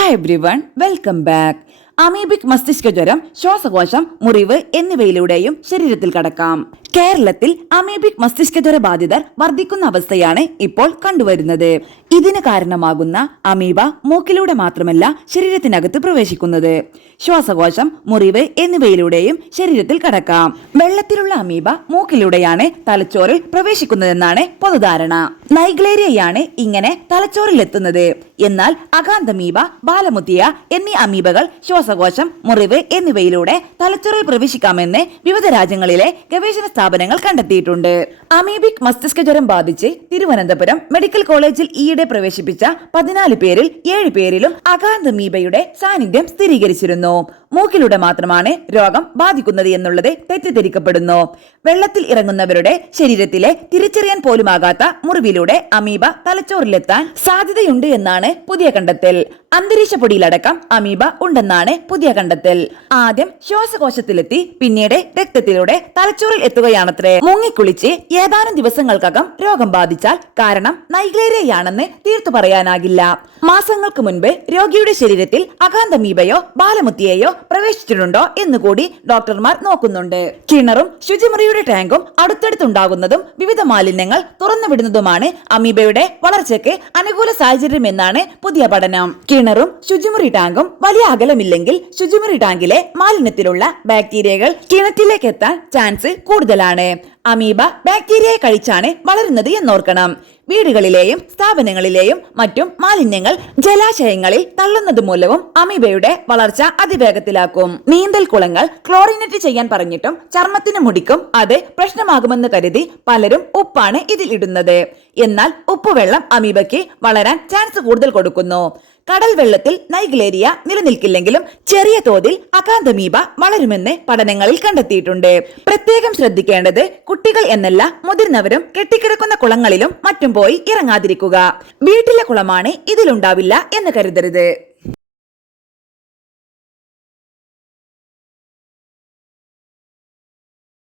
Hi everyone, welcome back. Amoebic മസ്തിഷ്ക ജ്വരം, ശ്വാസകോശം, മുറിവ് എന്നിവയിലൂടെയും ശരീരത്തിൽ കടക്കാം. കേരളത്തിൽ അമീബിക് മസ്തിഷ്ക ജ്വര ബാധിതർ വർദ്ധിക്കുന്ന അവസ്ഥയാണ് ഇപ്പോൾ കണ്ടുവരുന്നത്. ഇതിന് കാരണമാകുന്ന അമീബ മൂക്കിലൂടെ മാത്രമല്ല ശരീരത്തിനകത്ത് പ്രവേശിക്കുന്നത്. ശ്വാസകോശം, മുറിവ് എന്നിവയിലൂടെയും ശരീരത്തിൽ കടക്കാം. വെള്ളത്തിലുള്ള അമീബ മൂക്കിലൂടെയാണ് തലച്ചോറിൽ പ്രവേശിക്കുന്നതെന്നാണ് പൊതുധാരണ. നൈഗ്ലേരിയയാണ് ഇങ്ങനെ തലച്ചോറിൽ എത്തുന്നത്. എന്നാൽ അകാന്തമീബ, ബാലമുത്തിയ എന്നീ അമീബകൾ ശ്വാസകോശം, മുറിവ് എന്നിവയിലൂടെ തലച്ചോറിൽ പ്രവേശിക്കാമെന്ന് വിവിധ രാജ്യങ്ങളിലെ ഗവേഷണ സ്ഥാപനങ്ങൾ കണ്ടെത്തിയിട്ടുണ്ട്. അമീബിക് മസ്തിഷ്ക ജ്വരം ബാധിച്ച് തിരുവനന്തപുരം മെഡിക്കൽ കോളേജിൽ ഈയിടെ പ്രവേശിപ്പിച്ച 14 പേരിൽ 7 പേരിലും അകാന്തമീബയുടെ സാന്നിധ്യം സ്ഥിരീകരിച്ചിരുന്നു. മൂക്കിലൂടെ മാത്രമാണ് രോഗം ബാധിക്കുന്നത് എന്നുള്ളത് തെറ്റിദ്ധരിക്കപ്പെടുന്നു. വെള്ളത്തിൽ ഇറങ്ങുന്നവരുടെ ശരീരത്തിലെ തിരിച്ചറിയാൻ പോലുമാകാത്ത മുറിവിലൂടെ അമീബ തലച്ചോറിലെത്താൻ സാധ്യതയുണ്ട് എന്നാണ് പുതിയ കണ്ടെത്തൽ. അന്തരീക്ഷ പൊടിയിലടക്കം അമീബ ഉണ്ടെന്നാണ് പുതിയ കണ്ടെത്തൽ. ആദ്യം ശ്വാസകോശത്തിലെത്തി പിന്നീട് രക്തത്തിലൂടെ തലച്ചോറിൽ എത്തുകയാണത്രേ. മുങ്ങിക്കുളിച്ച് ഏതാനും ദിവസങ്ങൾക്കകം രോഗം ബാധിച്ചാൽ കാരണം നൈഗ്ലേരിയയാണെന്ന് തീർത്തു പറയാനാകില്ല. മാസങ്ങൾക്ക് മുൻപ് രോഗിയുടെ ശരീരത്തിൽ അകാന്തമീബയോ ബാലമുത്തിയെയോ പ്രവേശിച്ചിട്ടുണ്ടോ എന്നുകൂടി ഡോക്ടർമാർ നോക്കുന്നുണ്ട്. കിണറും ശുചിമുറിയുടെ ടാങ്കും അടുത്തടുത്തുണ്ടാകുന്നതും വിവിധ മാലിന്യങ്ങൾ തുറന്നുവിടുന്നതുമാണ് അമീബയുടെ വളർച്ചയ്ക്ക് അനുകൂല സാഹചര്യമെന്നാണ് പുതിയ പഠനം. കിണറും ശുചിമുറി ടാങ്കും വലിയ അകലമില്ലെങ്കിൽ ശുചിമുറി ടാങ്കിലെ മാലിന്യത്തിലുള്ള ബാക്ടീരിയകൾ കിണറ്റിലേക്ക് എത്താൻ ചാൻസ് കൂടുതലാണ്. അമീബ ബാക്ടീരിയയെ കഴിച്ചാണ് വളരുന്നത് എന്നോർക്കണം. വീടുകളിലെയും സ്ഥാപനങ്ങളിലെയും മറ്റും മാലിന്യങ്ങൾ ജലാശയങ്ങളിൽ തള്ളുന്നത് മൂലവും അമീബയുടെ വളർച്ച അതിവേഗത്തിലാക്കും. നീന്തൽ കുളങ്ങൾ ക്ലോറിനേറ്റ് ചെയ്യാൻ പറഞ്ഞിട്ടും ചർമ്മത്തിന് മുടിക്കും അത് പ്രശ്നമാകുമെന്ന് കരുതി പലരും ഉപ്പാണ് ഇതിൽ ഇടുന്നത്. എന്നാൽ ഉപ്പുവെള്ളം അമീബയ്ക്ക് വളരാൻ ചാൻസ് കൂടുതൽ കൊടുക്കുന്നു. കടൽ വെള്ളത്തിൽ നൈഗ്ലേരിയ നിലനിൽക്കില്ലെങ്കിലും ചെറിയ തോതിൽ അകാന്തമീബ വളരുമെന്ന് പഠനങ്ങളിൽ കണ്ടെത്തിയിട്ടുണ്ട്. പ്രത്യേകം ശ്രദ്ധിക്കേണ്ടത് കുട്ടികൾ എന്നല്ല മുതിർന്നവരും കെട്ടിക്കിടക്കുന്ന കുളങ്ങളിലും മറ്റും പോയി ഇറങ്ങാതിരിക്കുക. വീട്ടിലെ കുളമാണ് ഇതിലുണ്ടാവില്ല എന്ന് കരുതരുത്.